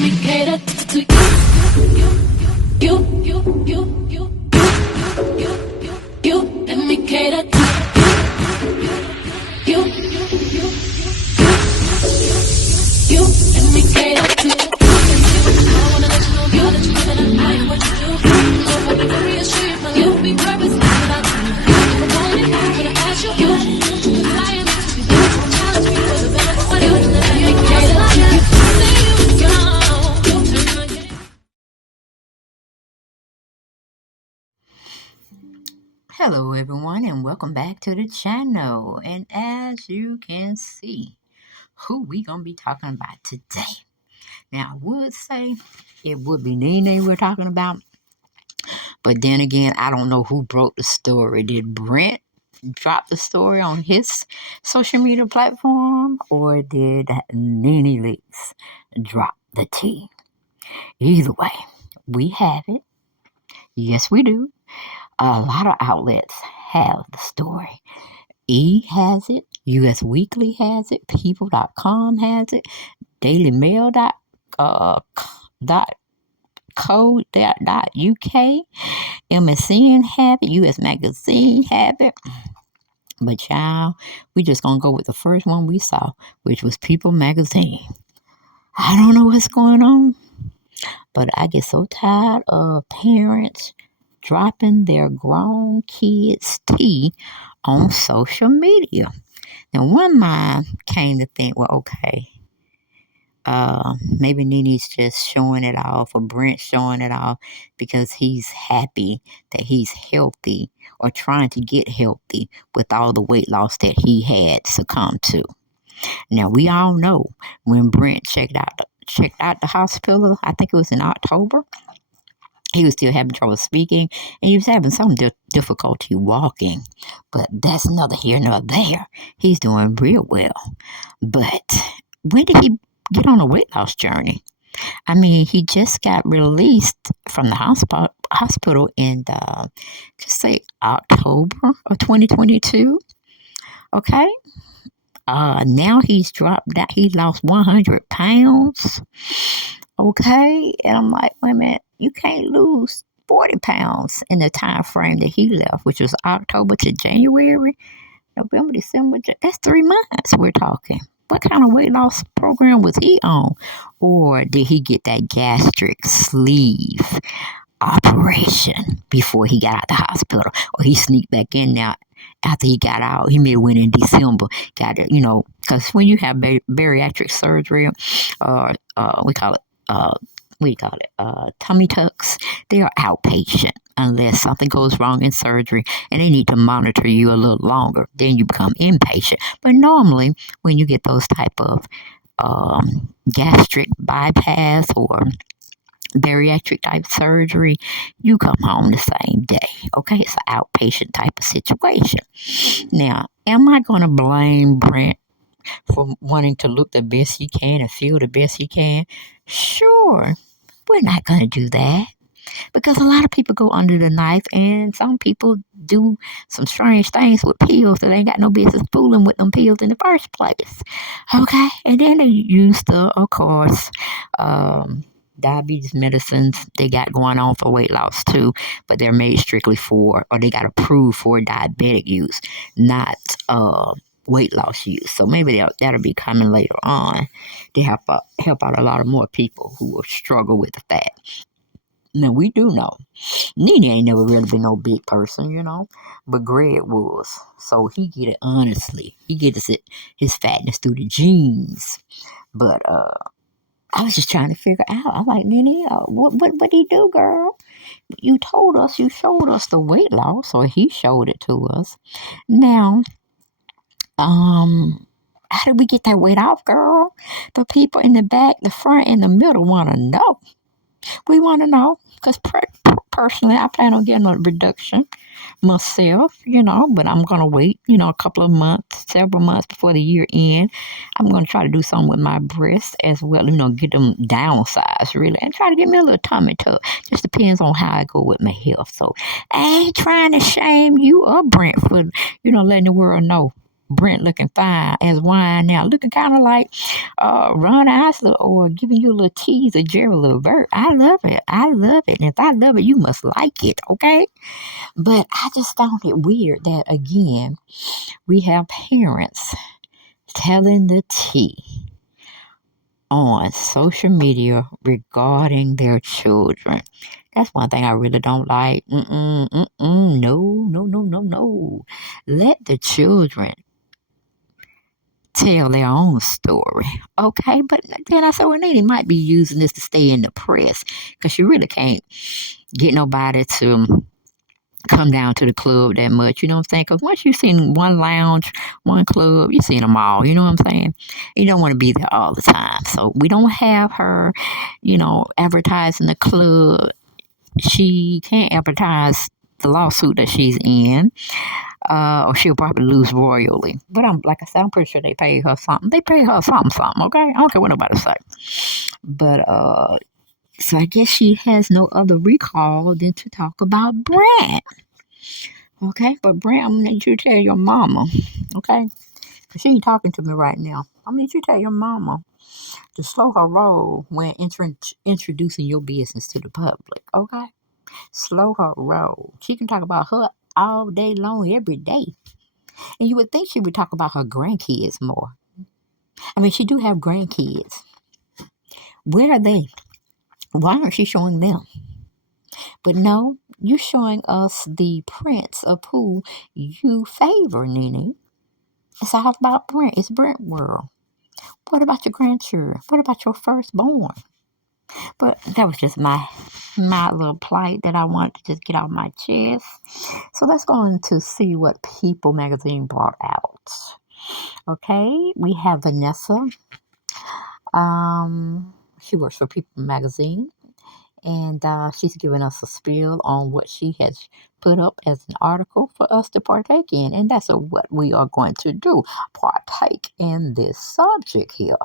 me cater to you. Let me cater to you. Let me cater to you. I wanna let you know, girl, that you know that I am what you do. So if I be real street, my life will be purpose without you. If I want it, I'm gonna ask you. Cause I am to be there. Challenge me for the better for you. Let me cater to you. Hello everyone and welcome back to the channel. And as you can see, who we gonna be talking about today. Now I would say it would be Nene we're talking about, but then again I don't know who broke the story. Did Brentt drop the story on his social media platform, or did NeneLeakes drop the tea? Either way, we have it. Yes, we do. A lot of outlets have the story. E has it, US Weekly has it, People.com has it, DailyMail.co.uk, MSN have it, US Magazine have it. But child, we just gonna go with the first one we saw, which was People Magazine. I don't know what's going on, but I get so tired of parents dropping their grown kids' tea on social media. Now, one mind came to think, well, okay, maybe Nene's just showing it off, or Brent showing it off because he's happy that he's healthy or trying to get healthy with all the weight loss that he had succumbed to. Now, we all know when Brent checked out the hospital, I think it was in October, he was still having trouble speaking, and he was having some difficulty walking. But that's neither here nor there. He's doing real well. But when did he get on a weight loss journey? I mean, he just got released from the hospital in, just say, October of 2022. Okay? Now he's dropped that. He lost 100 pounds. Okay? And I'm like, wait a minute. You can't lose 40 pounds in the time frame that he left, which was October to January, November, December. That's 3 months we're talking. What kind of weight loss program was he on? Or did he get that gastric sleeve operation before he got out the hospital? Or he sneaked back in now after he got out? He may have went in December. Got it, because when you have bariatric surgery, or we call it tummy tucks, they are outpatient unless something goes wrong in surgery and they need to monitor you a little longer. Then you become inpatient. But normally, when you get those type of gastric bypass or bariatric type surgery, you come home the same day. Okay, it's an outpatient type of situation. Now, am I going to blame Brent for wanting to look the best he can and feel the best he can? Sure. We're not going to do that, because a lot of people go under the knife, and some people do some strange things with pills that ain't got no business fooling with them pills in the first place. Okay? And then they use of course, diabetes medicines they got going on for weight loss too, but they're made strictly for, or they got approved for diabetic use, not weight loss use. So maybe that'll be coming later on to help out a lot of more people who will struggle with the fat. Now, we do know Nene ain't never really been no big person, but Greg was. So he get it honestly. He gets his fatness through the genes. But I was just trying to figure out. I'm like, Nene, what he do, girl? You showed us the weight loss, or he showed it to us. Now, how did we get that weight off, girl? The people in the back, the front, and the middle want to know. We want to know, because personally, I plan on getting a reduction myself, but I'm going to wait, a couple of months, several months before the year end. I'm going to try to do something with my breasts as well, get them downsized, really, and try to get me a little tummy tuck. Just depends on how I go with my health. So I ain't trying to shame you or Brent for, letting the world know Brentt looking fine as wine now, looking kind of like Ron Isley or giving you a little tease of Jerry Levert. I love it. I love it. And if I love it, you must like it, okay? But I just found it weird that, again, we have parents telling the tea on social media regarding their children. That's one thing I really don't like. No. Let the children tell their own story. Okay, but then I said, well, Nene might be using this to stay in the press because you really can't get nobody to come down to the club that much, you know what I'm saying? Because once you've seen one lounge, one club, you've seen them all, you know what I'm saying? You don't want to be there all the time. So we don't have her, advertising the club. She can't advertise the lawsuit that she's in, or she'll probably lose royally. But like I said, I'm pretty sure they paid her something. They paid her something, okay? I don't care what nobody say. But, so I guess she has no other recall than to talk about Brentt. Okay, but Brentt, I'm gonna need you to tell your mama, okay? Because she ain't talking to me right now. I'm gonna need you to tell your mama to slow her roll when introducing your business to the public, okay? Slow her roll. She can talk about her all day long, every day. And you would think she would talk about her grandkids more. I mean, she do have grandkids. Where are they? Why aren't she showing them? But no, you're showing us the prince of who you favor, Nene. It's all about Brentt. It's Brentt world. What about your grandchildren? What about your firstborn? But that was just my little plight that I wanted to just get off my chest. So let's go on to see what People magazine brought out. Okay, we have Vanessa. She works for People magazine. And she's giving us a spiel on what she has put up as an article for us to partake in. And that's what we are going to do, partake in this subject here.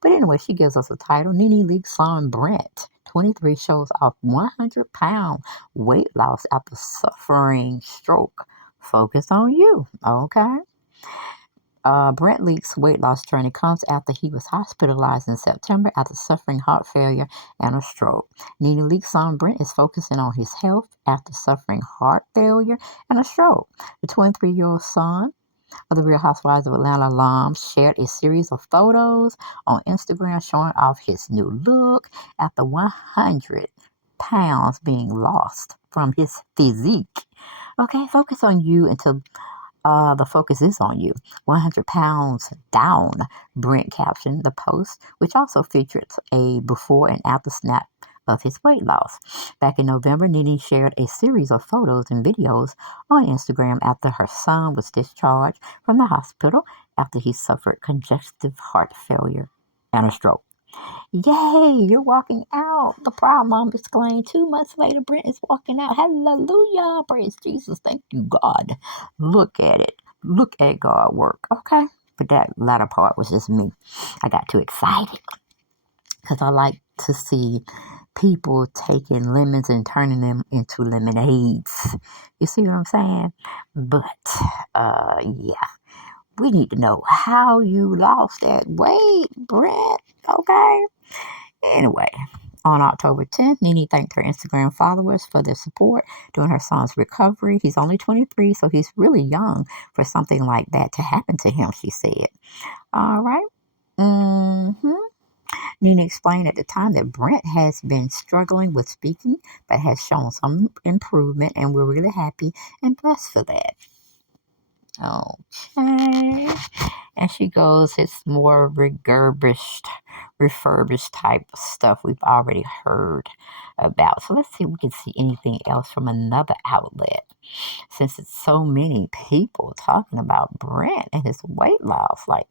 But anyway, she gives us a title, NeneLeakes son Brentt, 23, shows off 100-pound weight loss after suffering stroke. Focus on you, okay? NeneLeakes' weight loss journey comes after he was hospitalized in September after suffering heart failure and a stroke. NeneLeakes' son Brentt is focusing on his health after suffering heart failure and a stroke. The 23-year-old son of the Real Housewives of Atlanta alum shared a series of photos on Instagram showing off his new look after 100 pounds being lost from his physique. Okay, focus on you until the focus is on you. 100 pounds down, Brentt captioned the post, which also featured a before and after snap of his weight loss. Back in November, Nene shared a series of photos and videos on Instagram after her son was discharged from the hospital after he suffered congestive heart failure and a stroke. Yay, you're walking out. The proud mom exclaimed. 2 months later, Brentt is walking out. Hallelujah. Praise Jesus. Thank you, God. Look at it. Look at God work. Okay? But that latter part was just me. I got too excited because I like to see people taking lemons and turning them into lemonades. You see what I'm saying? But, yeah. We need to know how you lost that weight, Brentt. Okay? Anyway, on October 10th, Nene thanked her Instagram followers for their support during her son's recovery. He's only 23, so he's really young for something like that to happen to him, she said. All right. Nene explained at the time that Brentt has been struggling with speaking, but has shown some improvement, and we're really happy and blessed for that. Okay. And she goes, it's more refurbished type of stuff we've already heard about. So let's see if we can see anything else from another outlet. Since it's so many people talking about Brentt and his weight loss, like,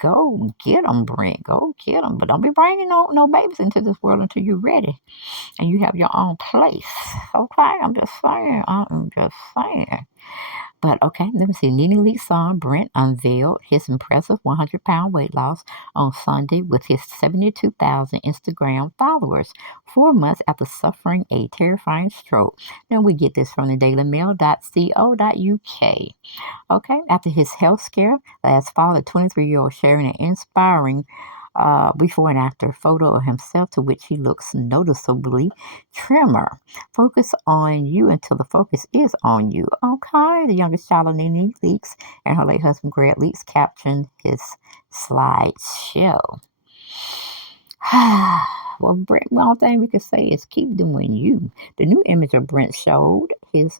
go get him, Brentt. Go get him. But don't be bringing no babies into this world until you're ready and you have your own place. Okay? I'm just saying. But okay, let me see. NeneLeakes' son Brentt unveiled his impressive 100-pound weight loss on Sunday with his 72,000 Instagram followers, 4 months after suffering a terrifying stroke. Now we get this from the dailymail.co.uk. Okay, after his health scare last fall, the 23-year-old sharing an inspiring before and after photo of himself, to which he looks noticeably trimmer. Focus on you until the focus is on you. Okay, the youngest child of NeneLeakes and her late husband Greg Leakes captioned his slideshow. Well, Brentt, one thing we could say is keep doing you. The new image of Brentt showed him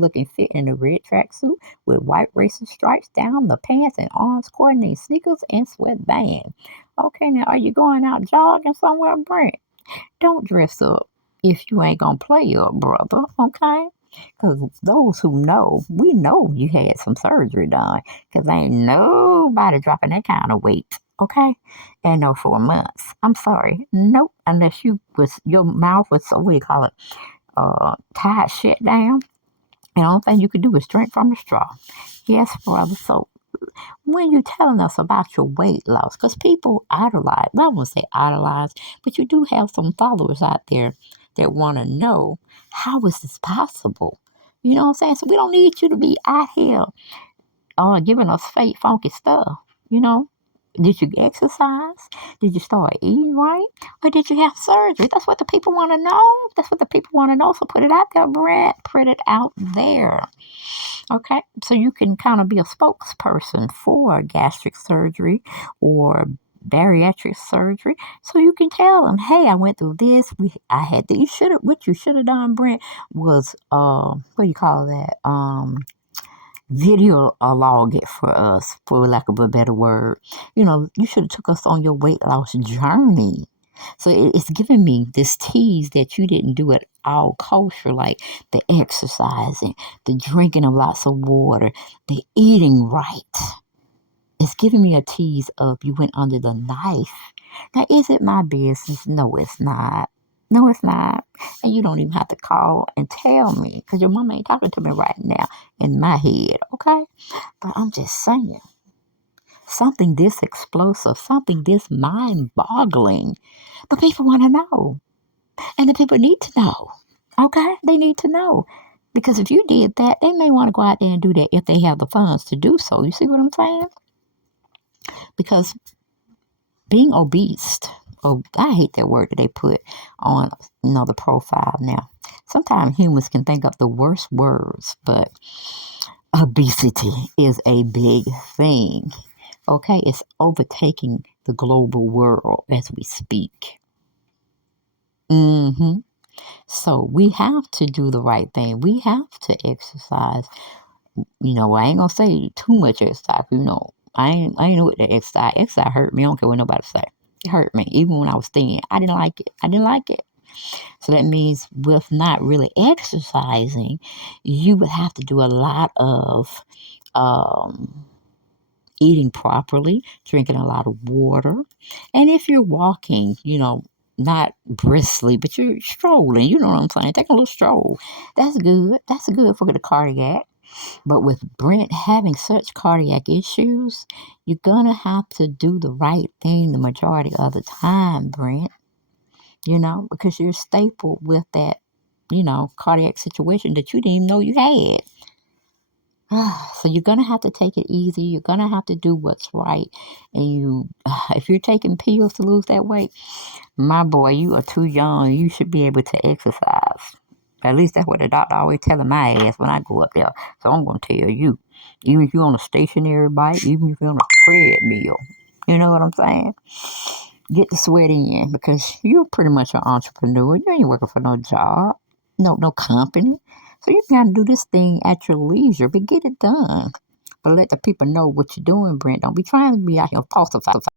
looking fit in a red tracksuit with white racing stripes down the pants and arms, coordinating sneakers and sweatband. Okay, now are you going out jogging somewhere, Brentt? Don't dress up if you ain't gonna play up, brother. Okay? Because those who know, we know you had some surgery done. Because ain't nobody dropping that kind of weight. Okay? And no 4 months. I'm sorry. Nope. Unless your mouth was, what do you call it, tied shut down. And the only thing you could do is drink from a straw. Yes, brother. So when you're telling us about your weight loss, because people idolize, well, I won't say idolize, but you do have some followers out there that want to know, how is this possible? You know what I'm saying? So we don't need you to be out here giving us fake, funky stuff, you know? Did you exercise? Did you start eating right? Or did you have surgery? That's what the people want to know. That's what the people want to know. So put it out there, Brentt. Put it out there. Okay, so you can kind of be a spokesperson for gastric surgery or bariatric surgery. So you can tell them, hey, I went through this. I had this. What you should have done, Brentt, was what do you call that? Video log it for us, for lack of a better word. You know, you should have took us on your weight loss journey. So it's giving me this tease that you didn't do it all kosher, like the exercising, the drinking of lots of water, the eating right. It's giving me a tease of you went under the knife. Now, is it my business? No, it's not. No, it's not. And you don't even have to call and tell me, because your mama ain't talking to me right now in my head, okay? But I'm just saying, something this explosive, something this mind-boggling, the people want to know. And the people need to know, okay? They need to know. Because if you did that, they may want to go out there and do that if they have the funds to do so. You see what I'm saying? Because being obese, I hate that word that they put on, the profile now. Sometimes humans can think of the worst words, but obesity is a big thing. Okay, it's overtaking the global world as we speak. So we have to do the right thing. We have to exercise. I ain't gonna say too much exercise. I ain't know what the exercise. Exercise hurt me. I don't care what nobody say. It hurt me. Even when I was thin, I didn't like it. So that means with not really exercising, you would have to do a lot of eating properly, drinking a lot of water. And if you're walking, not briskly, but you're strolling, you know what I'm saying? Take a little stroll. That's good. That's good for the cardiac. But with Brentt having such cardiac issues, you're going to have to do the right thing the majority of the time, Brentt. Because you're stapled with that, cardiac situation that you didn't even know you had. So you're going to have to take it easy. You're going to have to do what's right. And if you're taking pills to lose that weight, my boy, you are too young. You should be able to exercise. At least that's what the doctor always telling my ass when I go up there. So I'm going to tell you, even if you're on a stationary bike, even if you're on a treadmill, you know what I'm saying? Get the sweat in, because you're pretty much an entrepreneur. You ain't working for no job, no company. So you got to do this thing at your leisure, but get it done. But let the people know what you're doing, Brentt. Don't be trying to be out here falsifying.